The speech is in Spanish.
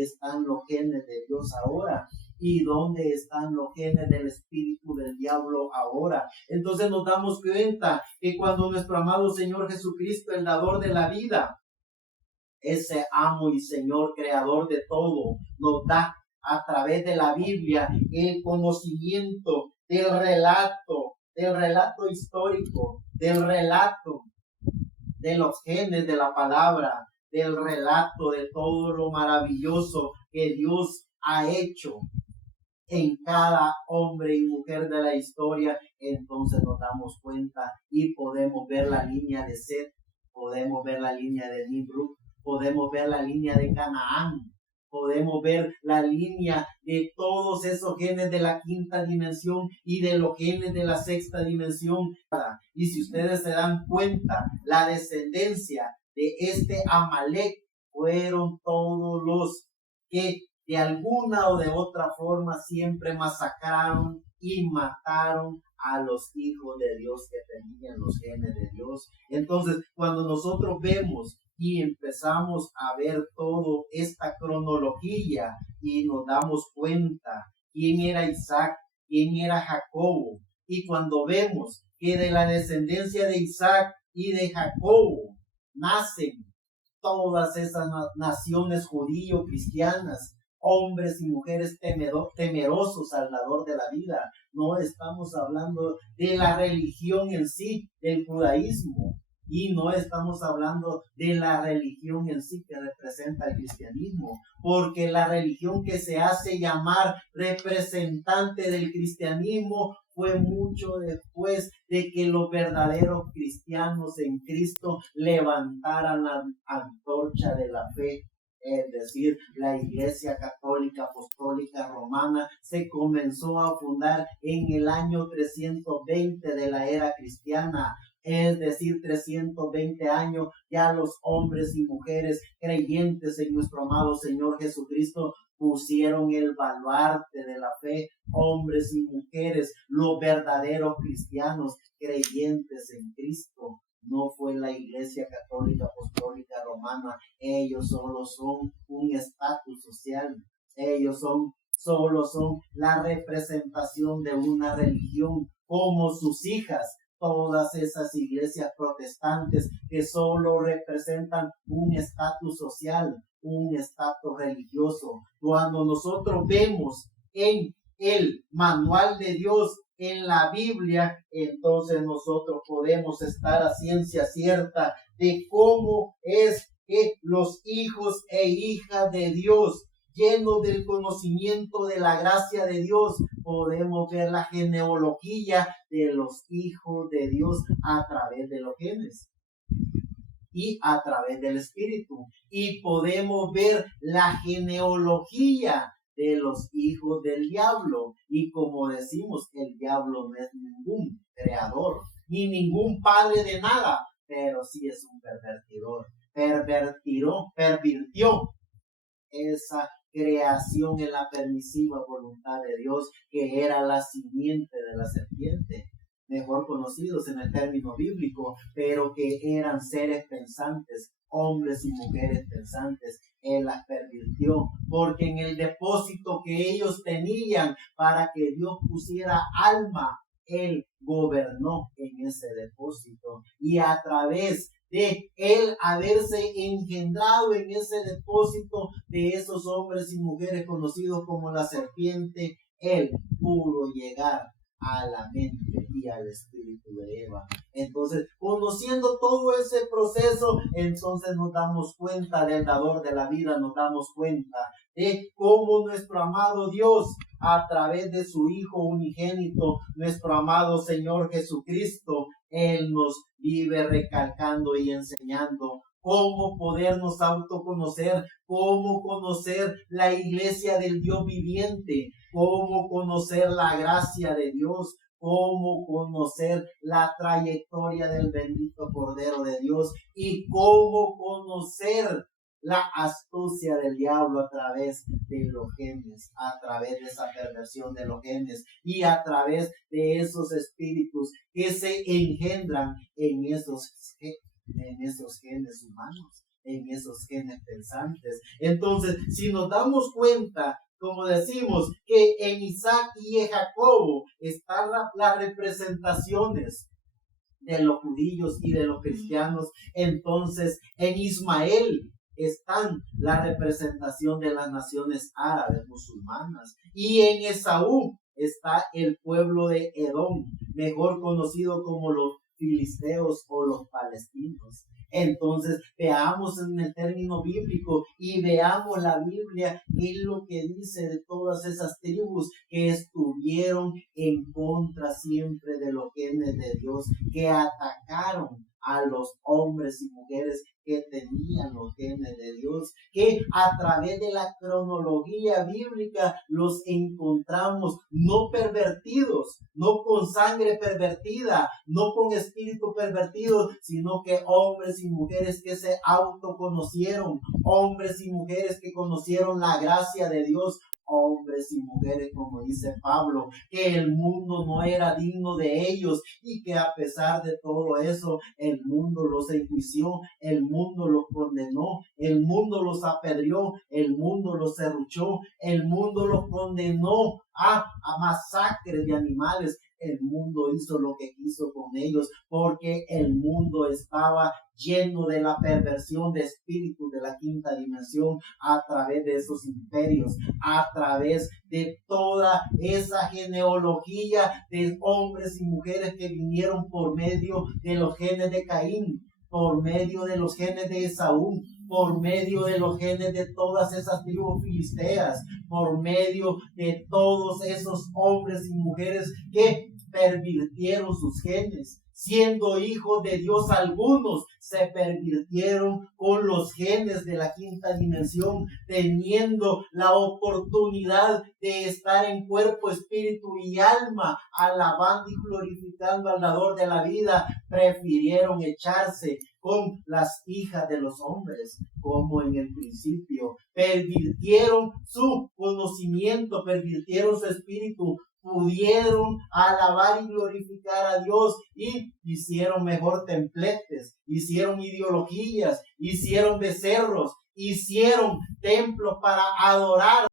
¿dónde están los genes de Dios ahora? ¿Y dónde están los genes del espíritu del diablo ahora? Entonces nos damos cuenta que cuando nuestro amado Señor Jesucristo, el dador de la vida, ese amo y Señor creador de todo, nos da a través de la Biblia el conocimiento del relato histórico, del relato de los genes de la palabra, del relato de todo lo maravilloso que Dios ha hecho en cada hombre y mujer de la historia. Entonces nos damos cuenta y podemos ver la línea de Seth, podemos ver la línea de Nimrod, podemos ver la línea de Canaán, podemos ver la línea de todos esos genes de la quinta dimensión y de los genes de la sexta dimensión. Y si ustedes se dan cuenta, la descendencia de este Amalek fueron todos los que de alguna o de otra forma siempre masacraron y mataron a los hijos de Dios que tenían los genes de Dios. Entonces, cuando nosotros vemos y empezamos a ver toda esta cronología y nos damos cuenta quién era Isaac, quién era Jacobo, y cuando vemos que de la descendencia de Isaac y de Jacobo nacen todas esas naciones judío-cristianas, hombres y mujeres temerosos al dador de la vida. No estamos hablando de la religión en sí, del judaísmo, y no estamos hablando de la religión en sí que representa el cristianismo, porque la religión que se hace llamar representante del cristianismo fue mucho después de que los verdaderos cristianos en Cristo levantaran la antorcha de la fe. Es decir, la Iglesia Católica Apostólica Romana se comenzó a fundar en el año 320 de la era cristiana. Es decir, 320 años, ya los hombres y mujeres creyentes en nuestro amado Señor Jesucristo pusieron el baluarte de la fe, hombres y mujeres, los verdaderos cristianos creyentes en Cristo. No fue la Iglesia Católica Apostólica Romana. Ellos solo son un estatus social. Ellos solo son la representación de una religión, como sus hijas, todas esas iglesias protestantes que solo representan un estatus social, un estatus religioso. Cuando nosotros vemos en el manual de Dios, en la Biblia, entonces nosotros podemos estar a ciencia cierta de cómo es que los hijos e hijas de Dios, llenos del conocimiento de la gracia de Dios, podemos ver la genealogía de los hijos de Dios a través de los genes y a través del Espíritu. Y podemos ver la genealogía de los hijos del diablo. Y como decimos, el diablo no es ningún creador, ni ningún padre de nada, pero sí es un pervertidor. Pervirtió esa creación en la permisiva voluntad de Dios, que era la simiente de la serpiente, mejor conocidos en el término bíblico, pero que eran seres pensantes, hombres y mujeres pensantes. Él las pervirtió, porque en el depósito que ellos tenían para que Dios pusiera alma, Él gobernó en ese depósito, y a través de Él haberse engendrado en ese depósito de esos hombres y mujeres conocidos como la serpiente, Él pudo llegar a la mente y al espíritu de Eva. Entonces, conociendo todo ese proceso, entonces nos damos cuenta del dador de la vida, nos damos cuenta de cómo nuestro amado Dios, a través de su Hijo unigénito, nuestro amado Señor Jesucristo, Él nos vive recalcando y enseñando cómo podernos autoconocer, cómo conocer la iglesia del Dios viviente, cómo conocer la gracia de Dios, cómo conocer la trayectoria del bendito Cordero de Dios y cómo conocer la astucia del diablo a través de los genes, a través de esa perversión de los genes y a través de esos espíritus que se engendran en esos genes humanos. en esos genes pensantes. Entonces, si nos damos cuenta, como decimos, que en Isaac y en Jacobo están las representaciones de los judíos y de los cristianos, entonces en Ismael están la representación de las naciones árabes, musulmanas, y en Esaú está el pueblo de Edom, mejor conocido como los filisteos o los palestinos. Entonces veamos en el término bíblico y veamos la Biblia, qué es lo que dice de todas esas tribus que estuvieron en contra siempre de los genes de Dios, que atacaron a los hombres y mujeres que tenían los genes de Dios, que a través de la cronología bíblica los encontramos no pervertidos, no con sangre pervertida, no con espíritu pervertido, sino que hombres y mujeres que se autoconocieron, hombres y mujeres que conocieron la gracia de Dios, hombres y mujeres, como dice Pablo, que el mundo no era digno de ellos y que a pesar de todo eso, el mundo los enjuició, el mundo los condenó, el mundo los apedreó, el mundo los serruchó, el mundo los condenó a masacres de animales. El mundo hizo lo que quiso con ellos porque el mundo estaba lleno de la perversión de espíritus de la quinta dimensión a través de esos imperios, a través de toda esa genealogía de hombres y mujeres que vinieron por medio de los genes de Caín, por medio de los genes de Esaú, por medio de los genes de todas esas tribus filisteas, por medio de todos esos hombres y mujeres que pervirtieron sus genes. Siendo hijos de Dios, algunos se pervirtieron con los genes de la quinta dimensión, teniendo la oportunidad de estar en cuerpo, espíritu y alma, alabando y glorificando al dador de la vida, prefirieron echarse con las hijas de los hombres, como en el principio. Pervirtieron su conocimiento, pervirtieron su espíritu, pudieron alabar y glorificar a Dios y hicieron mejor templetes, hicieron ideologías, hicieron becerros, hicieron templos para adorar